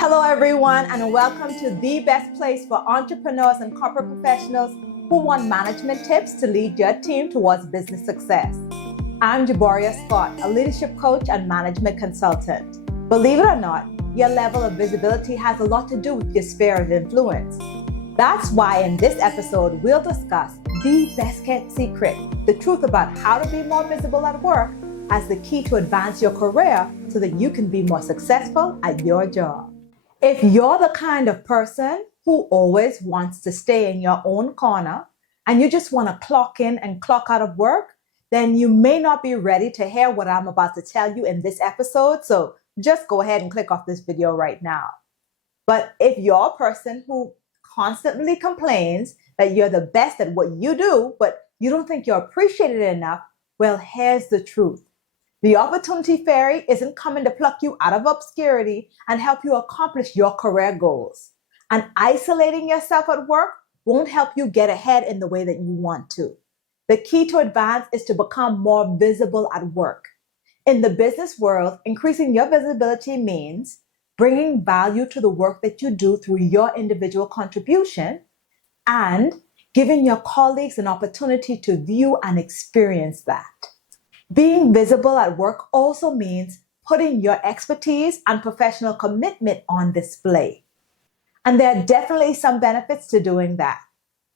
Hello, everyone, and welcome to the best place for entrepreneurs and corporate professionals who want management tips to lead your team towards business success. I'm Jaboria Scott, a leadership coach and management consultant. Believe it or not, your level of visibility has a lot to do with your sphere of influence. That's why in this episode, we'll discuss the best kept secret, the truth about how to be more visible at work as the key to advance your career so that you can be more successful at your job. If you're the kind of person who always wants to stay in your own corner and you just want to clock in and clock out of work, then you may not be ready to hear what I'm about to tell you in this episode. So just go ahead and click off this video right now. But if you're a person who constantly complains that you're the best at what you do, but you don't think you're appreciated enough, well, here's the truth. The opportunity fairy isn't coming to pluck you out of obscurity and help you accomplish your career goals. And isolating yourself at work won't help you get ahead in the way that you want to. The key to advance is to become more visible at work. In the business world, increasing your visibility means bringing value to the work that you do through your individual contribution and giving your colleagues an opportunity to view and experience that. Being visible at work also means putting your expertise and professional commitment on display. And there are definitely some benefits to doing that.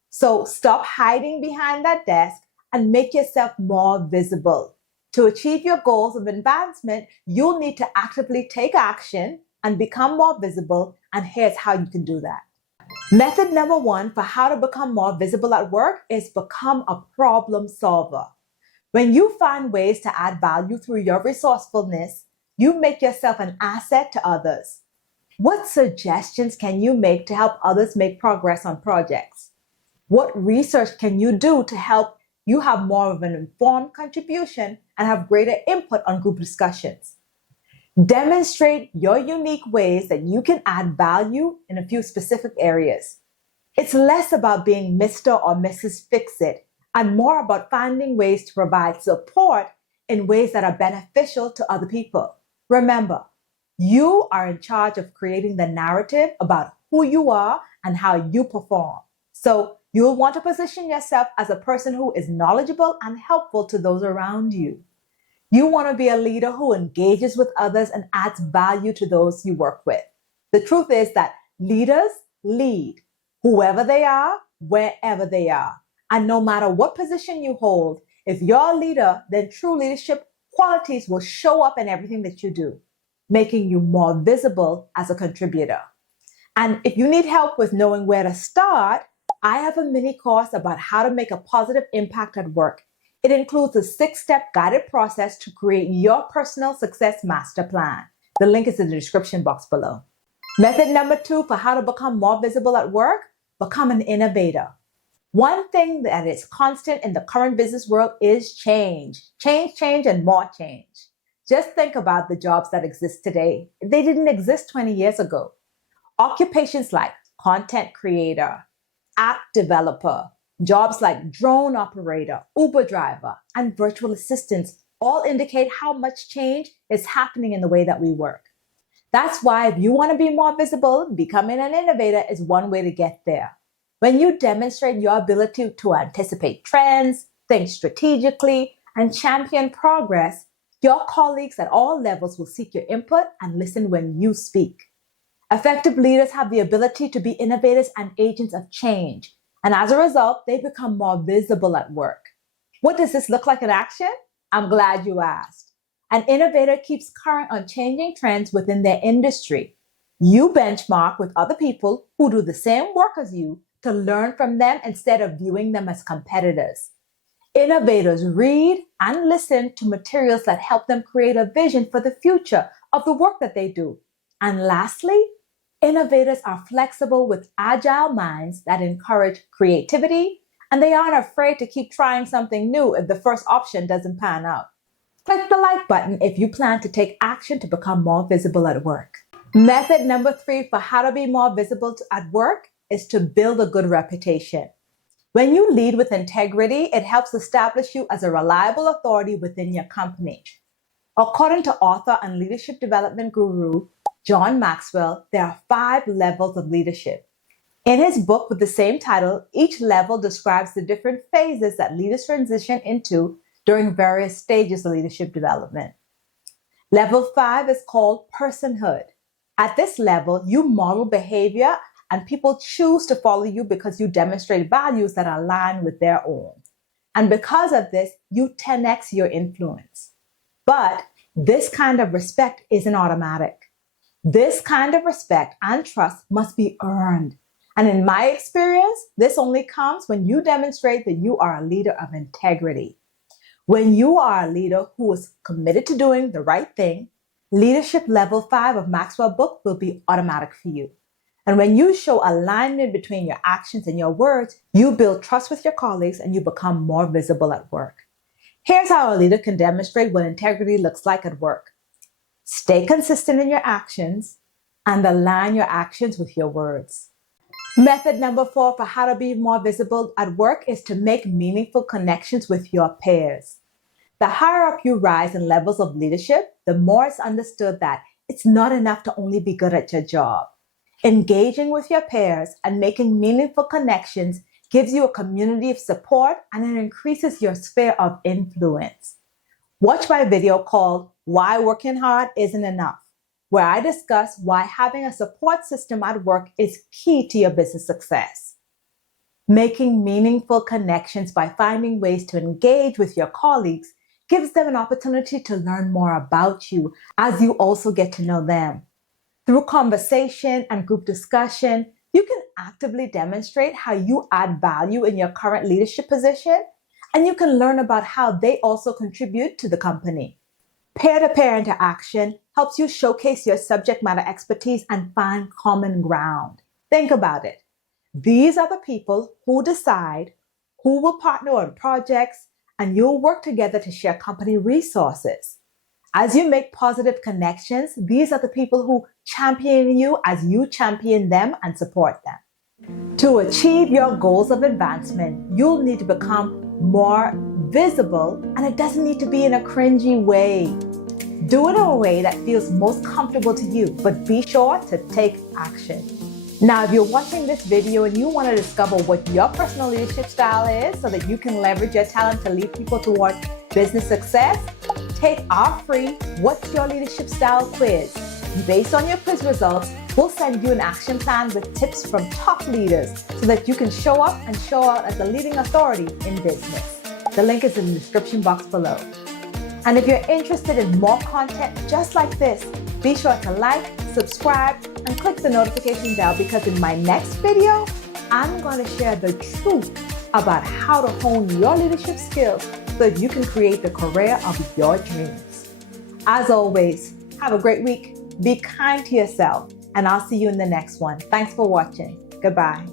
So stop hiding behind that desk and make yourself more visible. To achieve your goals of advancement, you'll need to actively take action and become more visible, and here's how you can do that. Method number 1 for how to become more visible at work is become a problem solver. When you find ways to add value through your resourcefulness, you make yourself an asset to others. What suggestions can you make to help others make progress on projects? What research can you do to help you have more of an informed contribution and have greater input on group discussions? Demonstrate your unique ways that you can add value in a few specific areas. It's less about being Mr. or Mrs. Fix-It and more about finding ways to provide support in ways that are beneficial to other people. Remember, you are in charge of creating the narrative about who you are and how you perform. So you'll want to position yourself as a person who is knowledgeable and helpful to those around you. You want to be a leader who engages with others and adds value to those you work with. The truth is that leaders lead, whoever they are, wherever they are. And no matter what position you hold, if you're a leader, then true leadership qualities will show up in everything that you do, making you more visible as a contributor. And if you need help with knowing where to start, I have a mini course about how to make a positive impact at work. It includes a 6-step guided process to create your personal success master plan. The link is in the description box below. Method number 2 for how to become more visible at work, become an innovator. One thing that is constant in the current business world is change. Change, and more change. Just think about the jobs that exist today. They didn't exist 20 years ago. Occupations like content creator, app developer, jobs like drone operator, Uber driver, and virtual assistants all indicate how much change is happening in the way that we work. That's why if you want to be more visible, becoming an innovator is one way to get there. When you demonstrate your ability to anticipate trends, think strategically, and champion progress, your colleagues at all levels will seek your input and listen when you speak. Effective leaders have the ability to be innovators and agents of change, and as a result, they become more visible at work. What does this look like in action? I'm glad you asked. An innovator keeps current on changing trends within their industry. You benchmark with other people who do the same work as you to learn from them instead of viewing them as competitors. Innovators read and listen to materials that help them create a vision for the future of the work that they do. And lastly, innovators are flexible with agile minds that encourage creativity, and they aren't afraid to keep trying something new if the first option doesn't pan out. Click the like button if you plan to take action to become more visible at work. Method number 3 for how to be more visible at work is to build a good reputation. When you lead with integrity, it helps establish you as a reliable authority within your company. According to author and leadership development guru John Maxwell, there are 5 levels of leadership. In his book with the same title, each level describes the different phases that leaders transition into during various stages of leadership development. Level 5 is called personhood. At this level, you model behavior and people choose to follow you because you demonstrate values that align with their own. And because of this, you 10x your influence. But this kind of respect isn't automatic. This kind of respect and trust must be earned. And in my experience, this only comes when you demonstrate that you are a leader of integrity. When you are a leader who is committed to doing the right thing, leadership level 5 of Maxwell book will be automatic for you. And when you show alignment between your actions and your words, you build trust with your colleagues and you become more visible at work. Here's how a leader can demonstrate what integrity looks like at work. Stay consistent in your actions and align your actions with your words. Method number 4 for how to be more visible at work is to make meaningful connections with your peers. The higher up you rise in levels of leadership, the more it's understood that it's not enough to only be good at your job. Engaging with your peers and making meaningful connections gives you a community of support and it increases your sphere of influence. Watch my video called Why Working Hard Isn't Enough, where I discuss why having a support system at work is key to your business success. Making meaningful connections by finding ways to engage with your colleagues gives them an opportunity to learn more about you as you also get to know them. Through conversation and group discussion, you can actively demonstrate how you add value in your current leadership position, and you can learn about how they also contribute to the company. Peer-to-peer interaction helps you showcase your subject matter expertise and find common ground. Think about it. These are the people who decide who will partner on projects, and you'll work together to share company resources. As you make positive connections, these are the people who champion you as you champion them and support them. To achieve your goals of advancement, you'll need to become more visible, and it doesn't need to be in a cringy way. Do it in a way that feels most comfortable to you, but be sure to take action. Now, if you're watching this video and you want to discover what your personal leadership style is so that you can leverage your talent to lead people toward business success, take our free What's Your Leadership Style quiz. Based on your quiz results, we'll send you an action plan with tips from top leaders so that you can show up and show out as a leading authority in business. The link is in the description box below. And if you're interested in more content just like this, be sure to like, subscribe, and click the notification bell because in my next video, I'm going to share the truth about how to hone your leadership skills so that you can create the career of your dreams. As always, have a great week. Be kind to yourself, and I'll see you in the next one. Thanks for watching. Goodbye.